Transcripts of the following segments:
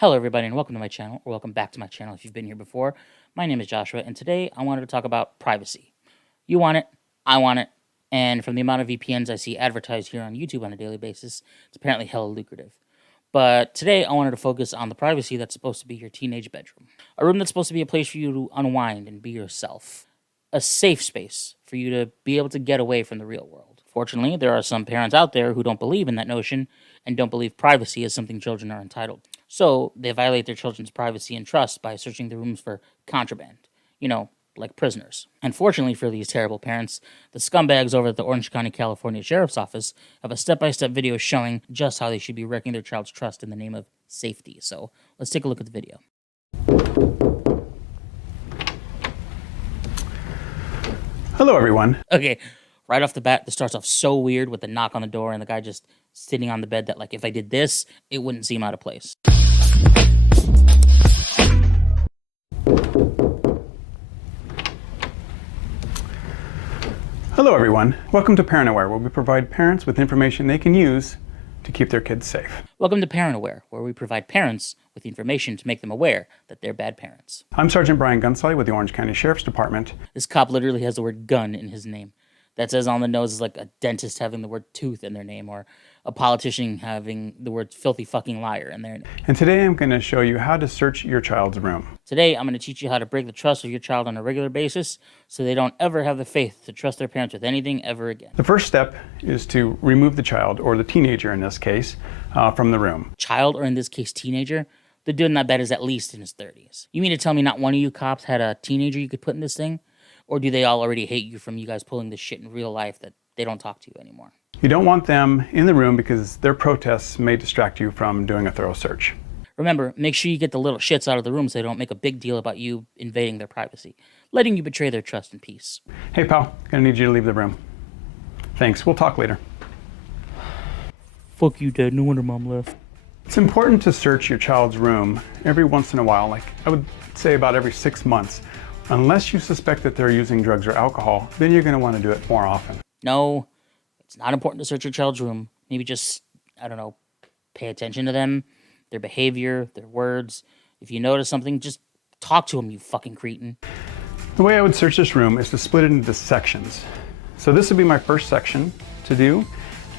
Hello everybody and welcome to my channel, or welcome back to my channel if you've been here before. My name is Joshua and today I wanted to talk about privacy. You want it, I want it, and from the amount of VPNs I see advertised here on YouTube on a daily basis, it's apparently hella lucrative. But today I wanted to focus on the privacy that's supposed to be your teenage bedroom. A room that's supposed to be a place for you to unwind and be yourself. A safe space for you to be able to get away from the real world. Fortunately, there are some parents out there who don't believe in that notion and don't believe privacy is something children are entitled to. So they violate their children's privacy and trust by searching the rooms for contraband. Like prisoners. Unfortunately for these terrible parents, the scumbags over at the Orange County, California Sheriff's Office have a step-by-step video showing just how they should be wrecking their child's trust in the name of safety. So let's take a look at the video. Hello, everyone. Okay, right off the bat, this starts off so weird with the knock on the door and the guy just sitting on the bed that, like, if I did this, it wouldn't seem out of place. Hello, everyone. Welcome to Parental, where we provide parents with information they can use to keep their kids safe. Welcome to Parental, where we provide parents with information to make them aware that they're bad parents. I'm Sergeant Brian Gunsley with the Orange County Sheriff's Department. This cop literally has the word gun in his name. That says on the nose is like a dentist having the word tooth in their name, or a politician having the word filthy fucking liar in their name. And today I'm going to show you how to search your child's room. Today I'm going to teach you how to break the trust of your child on a regular basis so they don't ever have the faith to trust their parents with anything ever again. The first step is to remove the child, or the teenager in this case, from the room. Child, or in this case teenager? The dude in that bed is at least in his 30s. You mean to tell me not one of you cops had a teenager you could put in this thing? Or do they all already hate you from you guys pulling this shit in real life that they don't talk to you anymore? You don't want them in the room because their protests may distract you from doing a thorough search. Remember, make sure you get the little shits out of the room so they don't make a big deal about you invading their privacy, letting you betray their trust and peace. Hey, pal, gonna need you to leave the room. Thanks, we'll talk later. Fuck you, Dad. No wonder Mom left. It's important to search your child's room every once in a while, like I would say about every 6 months. Unless you suspect that they're using drugs or alcohol, then you're going to want to do it more often. No, it's not important to search your child's room. Maybe just, I don't know, pay attention to them, their behavior, their words. If you notice something, just talk to them, you fucking cretin. The way I would search this room is to split it into sections. So this would be my first section to do,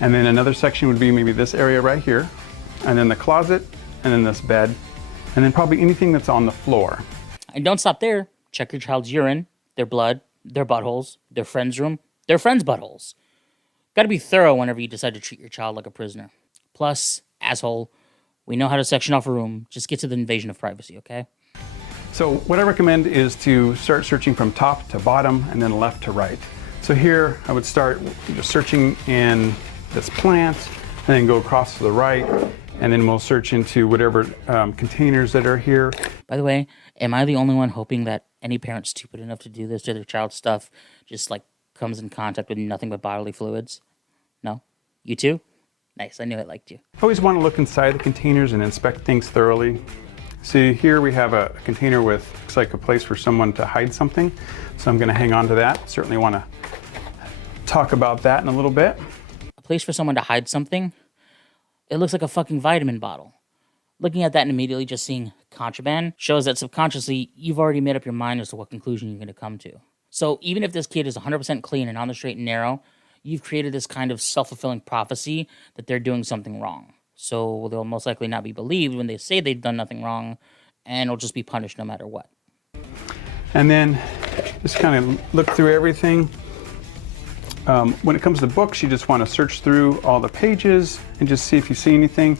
and then another section would be maybe this area right here, and then the closet, and then this bed, and then probably anything that's on the floor. And don't stop there. Check your child's urine, their blood, their buttholes, their friend's room, their friends' buttholes. Gotta be thorough whenever you decide to treat your child like a prisoner. Plus, asshole, we know how to section off a room. Just get to the invasion of privacy, okay? So what I recommend is to start searching from top to bottom and then left to right. So here I would start just searching in this plant and then go across to the right, and then we'll search into whatever containers that are here. By the way, am I the only one hoping that any parent stupid enough to do this to their child's stuff just, like, comes in contact with nothing but bodily fluids? No? You too? Nice, I knew I liked you. Always want to look inside the containers and inspect things thoroughly. See, here we have a container with, looks like a place for someone to hide something. So I'm going to hang on to that. Certainly want to talk about that in a little bit. A place for someone to hide something? It looks like a fucking vitamin bottle. Looking at that and immediately just seeing contraband shows that subconsciously you've already made up your mind as to what conclusion you're going to come to. So even if this kid is 100% clean and on the straight and narrow, you've created this kind of self-fulfilling prophecy that they're doing something wrong. So they'll most likely not be believed when they say they've done nothing wrong, and will just be punished no matter what. And then just kind of look through everything. When it comes to books, you just want to search through all the pages and just see if you see anything.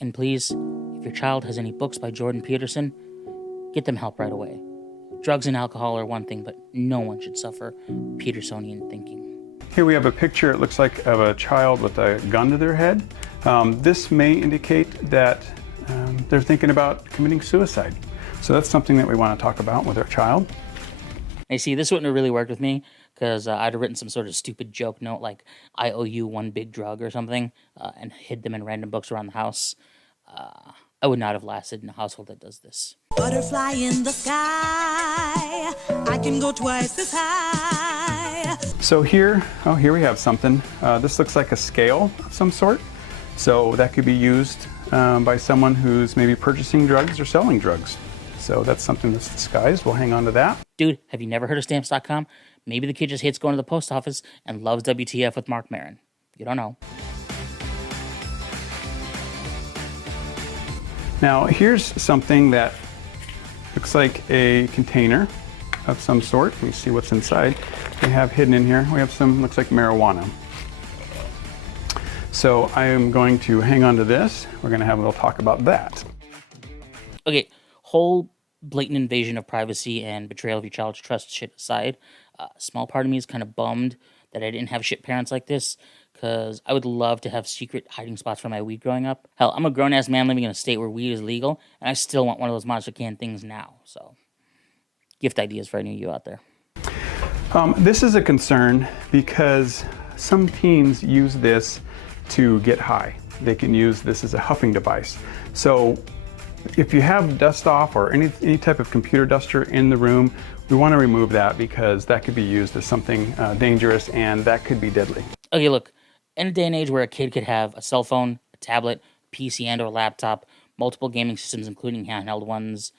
And please, if your child has any books by Jordan Peterson, get them help right away. Drugs and alcohol are one thing, but no one should suffer Petersonian thinking. Here we have a picture, it looks like, of a child with a gun to their head. This may indicate that they're thinking about committing suicide. So that's something that we want to talk about with our child. I see, this wouldn't have really worked with me, because I'd have written some sort of stupid joke note like, I owe you one big drug or something, and hid them in random books around the house. I would not have lasted in a household that does this. Butterfly in the sky, I can go twice as high. So here we have something. This looks like a scale of some sort. So that could be used by someone who's maybe purchasing drugs or selling drugs. So that's something that's disguised. We'll hang on to that. Dude, have you never heard of stamps.com? Maybe the kid just hates going to the post office and loves WTF with Mark Maron. You don't know. Now here's something that looks like a container of some sort. Let me see what's inside. We have hidden in here, we have some, looks like marijuana. So I am going to hang on to this. We're going to have a little talk about that. Okay, whole blatant invasion of privacy and betrayal of your child's trust shit aside, a small part of me is kind of bummed that I didn't have shit parents like this, because I would love to have secret hiding spots for my weed growing up. Hell, I'm a grown-ass man living in a state where weed is legal, and I still want one of those monster can things now, so gift ideas for any of you out there. This is a concern because some teens use this to get high. They can use this as a huffing device. So if you have dust off or any type of computer duster in the room, we want to remove that because that could be used as something dangerous and that could be deadly. Okay, look, in a day and age where a kid could have a cell phone, a tablet, PC and or laptop, multiple gaming systems including handheld ones,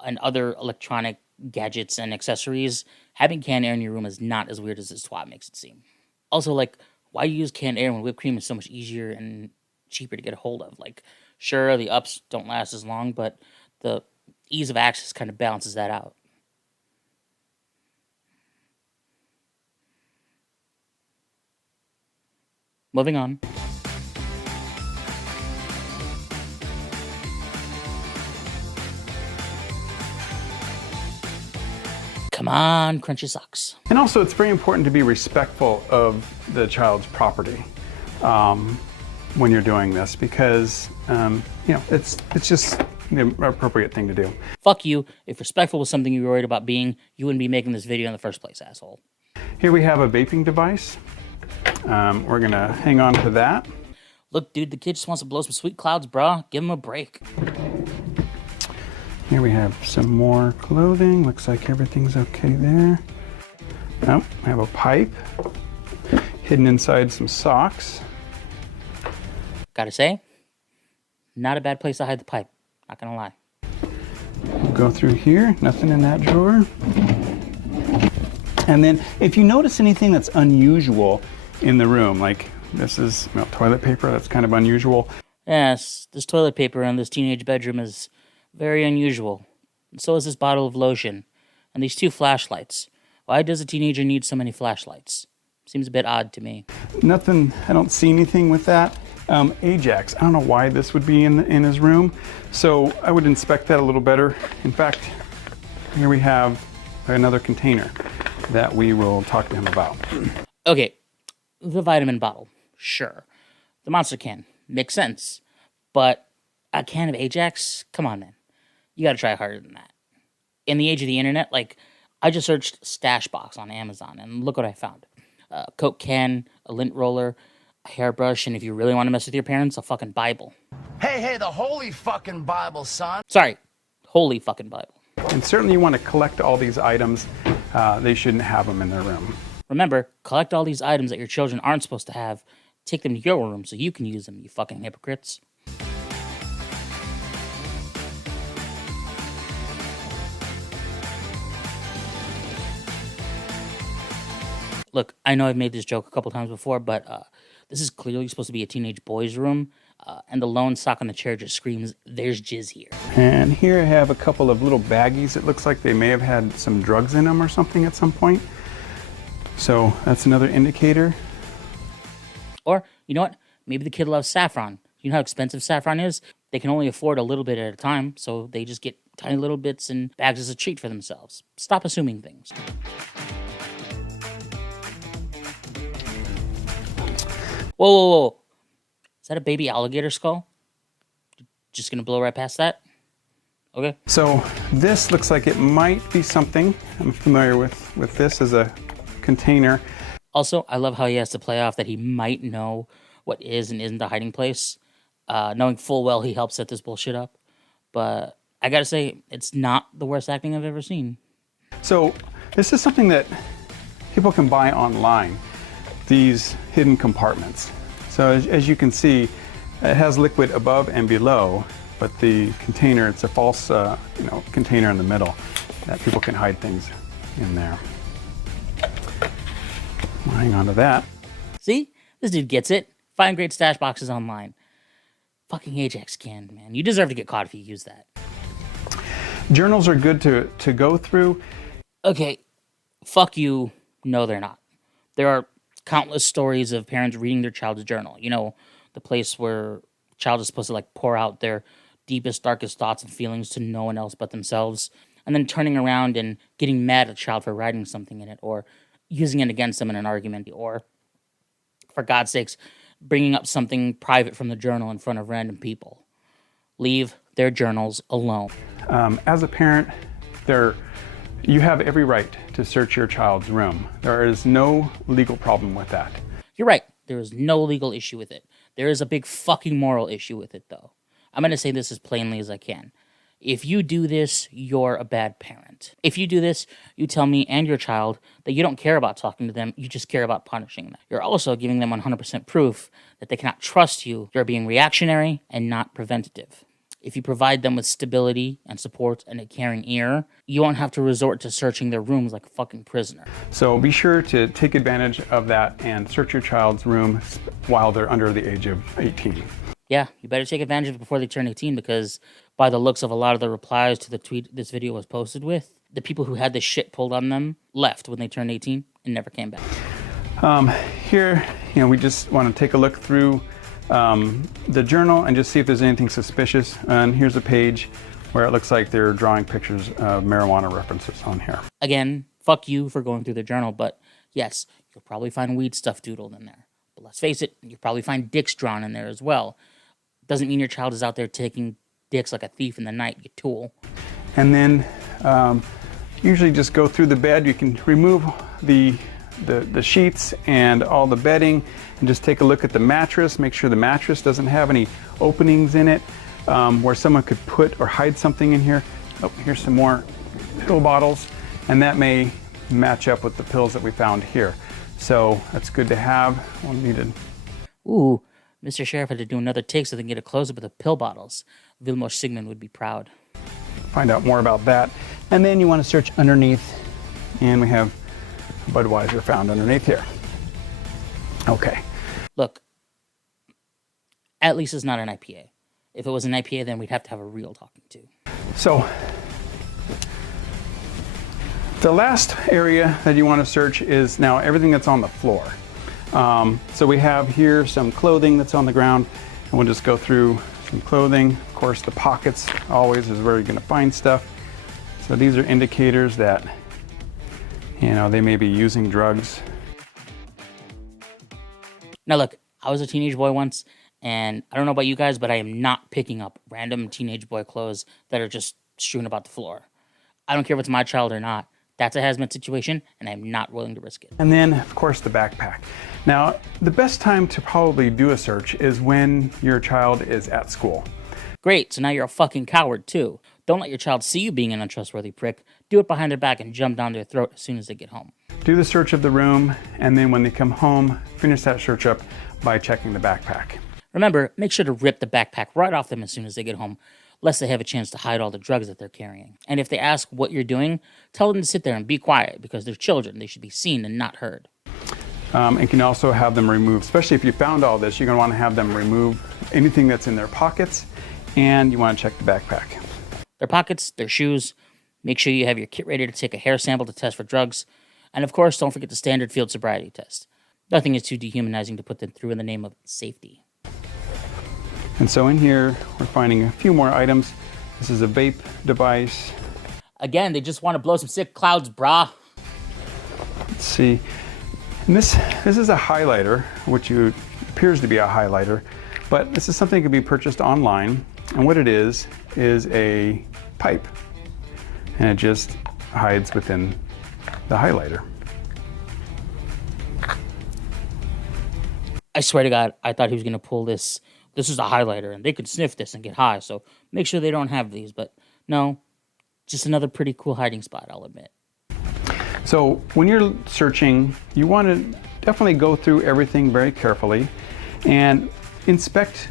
and other electronic gadgets and accessories, having canned air in your room is not as weird as this twat makes it seem. Also, like, why use canned air when whipped cream is so much easier and cheaper to get a hold of? Like, sure, the ups don't last as long, but the ease of access kind of balances that out. Moving on. Come on, crunchy socks. And also it's very important to be respectful of the child's property when you're doing this because it's just the appropriate thing to do. Fuck you. If respectful was something you were worried about being, you wouldn't be making this video in the first place, asshole. Here we have a vaping device. We're gonna hang on to that. Look, dude, the kid just wants to blow some sweet clouds, brah. Give him a break. Here we have some more clothing. Looks like everything's okay there. Oh, I have a pipe hidden inside some socks. Gotta say, not a bad place to hide the pipe. Not gonna lie. We'll go through here. Nothing in that drawer. And then if you notice anything that's unusual in the room, like this is toilet paper, that's kind of unusual. Yes, this toilet paper in this teenage bedroom is very unusual. And so is this bottle of lotion. And these 2 flashlights. Why does a teenager need so many flashlights? Seems a bit odd to me. Nothing, I don't see anything with that. Ajax, I don't know why this would be in his room. So I would inspect that a little better. In fact, here we have another container that we will talk to him about. Okay, the vitamin bottle, sure. The monster can, makes sense. But a can of Ajax? Come on, man. You gotta try harder than that. In the age of the internet, like, I just searched stash box on Amazon, and look what I found. A Coke can, a lint roller, a hairbrush, and if you really want to mess with your parents, a fucking Bible. Hey, the holy fucking Bible, son. Sorry, holy fucking Bible. And certainly you want to collect all these items. They shouldn't have them in their room. Remember, collect all these items that your children aren't supposed to have, take them to your room so you can use them, you fucking hypocrites. Look, I know I've made this joke a couple times before, but this is clearly supposed to be a teenage boy's room, and the lone sock on the chair just screams, "There's jizz here." And here I have a couple of little baggies. It looks like they may have had some drugs in them or something at some point. So that's another indicator. Or, you know what? Maybe the kid loves saffron. You know how expensive saffron is? They can only afford a little bit at a time, so they just get tiny little bits and bags as a treat for themselves. Stop assuming things. Whoa. Is that a baby alligator skull? Just gonna blow right past that? Okay. So this looks like it might be something. I'm familiar with this as a container. Also, I love how he has to play off that he might know what is and isn't a hiding place, knowing full well he helped set this bullshit up. But I gotta say, it's not the worst acting I've ever seen. So this is something that people can buy online, these hidden compartments. So as you can see, It has liquid above and below, but the container, it's a false container in the middle that people can hide things in there. I'll hang on to that. See? This dude gets it. Find great stash boxes online. Fucking Ajax can, man. You deserve to get caught if you use that. Journals are good to go through. Okay, fuck you. No, they're not. There are countless stories of parents reading their child's journal. You know, the place where a child is supposed to like pour out their deepest, darkest thoughts and feelings to no one else but themselves, and then turning around and getting mad at the child for writing something in it, or using it against them in an argument, or, for God's sakes, bringing up something private from the journal in front of random people. Leave their journals alone. As a parent, you have every right to search your child's room. There is no legal problem with that. You're right. There is no legal issue with it. There is a big fucking moral issue with it, though. I'm going to say this as plainly as I can. If you do this, you're a bad parent. If you do this, you tell me and your child that you don't care about talking to them, you just care about punishing them. You're also giving them 100% proof that they cannot trust you. You're being reactionary and not preventative. If you provide them with stability and support and a caring ear, you won't have to resort to searching their rooms like a fucking prisoner. So be sure to take advantage of that and search your child's room while they're under the age of 18. Yeah, you better take advantage of it before they turn 18, because by the looks of a lot of the replies to the tweet this video was posted with, the people who had this shit pulled on them left when they turned 18 and never came back. Here, we just want to take a look through the journal and just see if there's anything suspicious. And here's a page where it looks like they're drawing pictures of marijuana references on here. Again, fuck you for going through the journal, but yes, you'll probably find weed stuff doodled in there. But let's face it, you'll probably find dicks drawn in there as well. Doesn't mean your child is out there taking dicks like a thief in the night, you tool. And then usually just go through the bed. You can remove the sheets and all the bedding and just take a look at the mattress. Make sure the mattress doesn't have any openings in it where someone could put or hide something in here. Oh, here's some more pill bottles, and that may match up with the pills that we found here. So that's good to have. We'll need it. Ooh, Mr. Sheriff had to do another take so they can get a close-up of the pill bottles. Vilmos Sigmund would be proud. Find out more about that. And then you want to search underneath, and we have Budweiser found underneath here. Okay. Look, at least it's not an IPA. If it was an IPA, then we'd have to have a real talking to. So the last area that you want to search is now everything that's on the floor. So we have here some clothing that's on the ground, and we'll just go through some clothing. Of course, the pockets always is where you're going to find stuff. So these are indicators that, they may be using drugs. Now look, I was a teenage boy once, and I don't know about you guys, but I am not picking up random teenage boy clothes that are just strewn about the floor. I don't care if it's my child or not. That's a hazmat situation, and I'm not willing to risk it. And then, of course, the backpack. Now, the best time to probably do a search is when your child is at school. Great, so now you're a fucking coward, too. Don't let your child see you being an untrustworthy prick. Do it behind their back and jump down their throat as soon as they get home. Do the search of the room, and then when they come home, finish that search up by checking the backpack. Remember, make sure to rip the backpack right off them as soon as they get home, lest they have a chance to hide all the drugs that they're carrying. And if they ask what you're doing, tell them to sit there and be quiet, because they're children. They should be seen and not heard. And can also have them remove, especially if you found all this, you're going to want to have them remove anything that's in their pockets, and you want to check the backpack. Their pockets, their shoes. Make sure you have your kit ready to take a hair sample to test for drugs. And of course, don't forget the standard field sobriety test. Nothing is too dehumanizing to put them through in the name of safety. And so in here, we're finding a few more items. This is a vape device. Again, they just want to blow some sick clouds, brah. Let's see. And this is a highlighter, which appears to be a highlighter, but this is something that can be purchased online. And what it is a pipe. And it just hides within the highlighter. I swear to God, I thought he was going to pull this. This is a highlighter, and they could sniff this and get high, so make sure they don't have these. But no, just another pretty cool hiding spot, I'll admit. So when you're searching, you want to definitely go through everything very carefully and inspect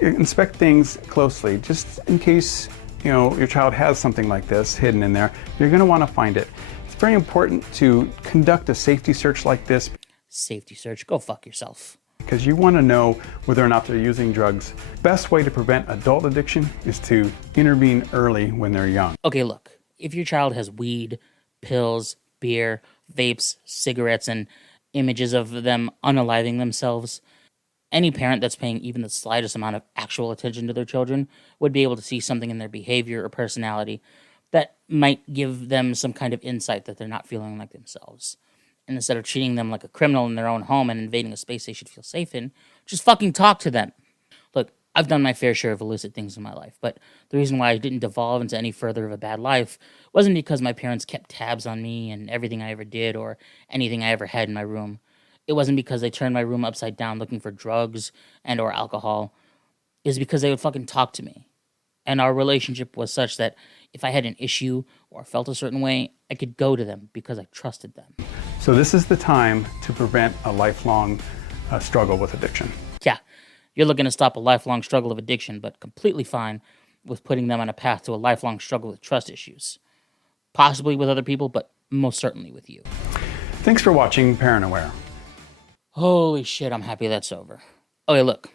inspect things closely, just in case your child has something like this hidden in there. You're going to want to find it. It's very important to conduct a safety search like this. Safety search? Go fuck yourself. Because you want to know whether or not they're using drugs. Best way to prevent adult addiction is to intervene early when they're young. Okay, look, if your child has weed, pills, beer, vapes, cigarettes, and images of them unaliving themselves, any parent that's paying even the slightest amount of actual attention to their children would be able to see something in their behavior or personality that might give them some kind of insight that they're not feeling like themselves. And instead of treating them like a criminal in their own home and invading a space they should feel safe in, just fucking talk to them. Look, I've done my fair share of illicit things in my life, but the reason why I didn't devolve into any further of a bad life wasn't because my parents kept tabs on me and everything I ever did or anything I ever had in my room. It wasn't because they turned my room upside down looking for drugs and or alcohol. It's because they would fucking talk to me. And our relationship was such that if I had an issue or felt a certain way, I could go to them because I trusted them. So this is the time to prevent a lifelong struggle with addiction. Yeah, you're looking to stop a lifelong struggle of addiction, but completely fine with putting them on a path to a lifelong struggle with trust issues. Possibly with other people, but most certainly with you. Thanks for watching Parent Aware. Holy shit, I'm happy that's over. Okay, look,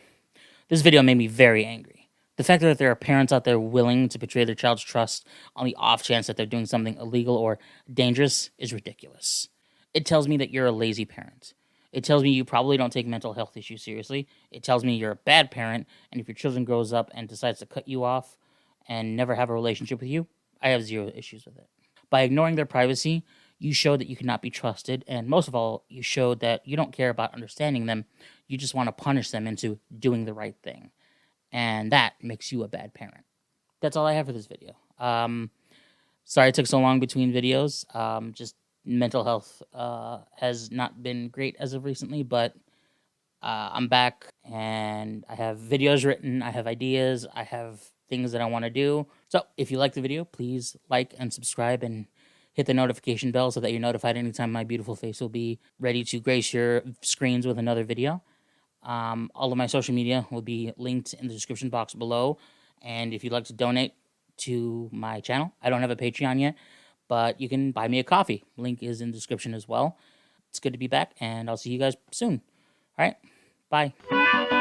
this video made me very angry. The fact that there are parents out there willing to betray their child's trust on the off chance that they're doing something illegal or dangerous is ridiculous. It tells me that you're a lazy parent. It tells me you probably don't take mental health issues seriously. It tells me you're a bad parent, and if your children grows up and decides to cut you off and never have a relationship with you, I have zero issues with it. By ignoring their privacy, you showed that you cannot be trusted, and most of all, you showed that you don't care about understanding them. You just want to punish them into doing the right thing. And that makes you a bad parent. That's all I have for this video. Sorry it took so long between videos. Just mental health has not been great as of recently, but I'm back and I have videos written, I have ideas, I have things that I want to do. So if you like the video, please like and subscribe and hit the notification bell so that you're notified anytime my beautiful face will be ready to grace your screens with another video. All of my social media will be linked in the description box below. And if you'd like to donate to my channel, I don't have a Patreon yet, but you can buy me a coffee. Link is in the description as well. It's good to be back, and I'll see you guys soon. All right, bye.